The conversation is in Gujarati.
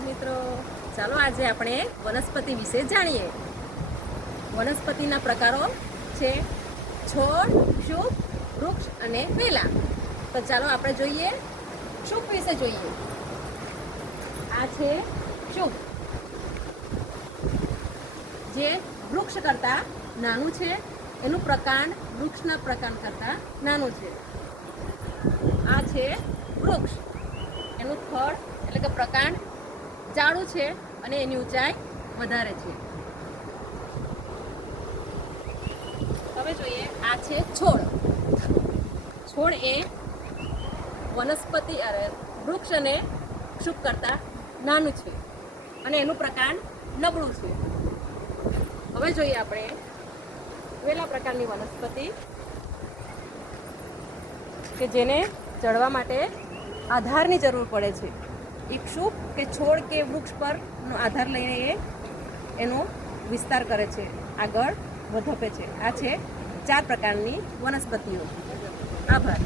નમસ્કાર મિત્રો, ચાલો આજે આપણે વનસ્પતિ વિશે જાણીએ. વનસ્પતિના પ્રકારો છે છોડ, ક્ષુપ, વૃક્ષ અને વેલા. તો ચાલો આપણે જોઈએ ક્ષુપ વિશે જોઈએ. આ છે ક્ષુપ, જે વૃક્ષ કરતાં નાનું છે. એનું પ્રકાંડ વૃક્ષના પ્રકાંડ કરતાં નાનું છે. આ છે વૃક્ષ, એનું થડ એટલે કે પ્રકાંડ જાડું છે અને એની ઊંચાઈ વધારે છે. હવે જોઈએ આ છે છોડ. છોડ એ વનસ્પતિ વૃક્ષ અને ક્ષુપ કરતાં નાનું છે અને એનું પ્રકાંડ નબળું છે. હવે જોઈએ આપણે વેલા પ્રકારની વનસ્પતિ કે જેને ચડવા માટે આધારની જરૂર પડે છે. એ ક્ષુપ કે છોડ કે વૃક્ષ પરનો આધાર લઈને એનો વિસ્તાર કરે છે, આગળ વધે છે. આ છે 4 પ્રકારની વનસ્પતિઓ. આભાર.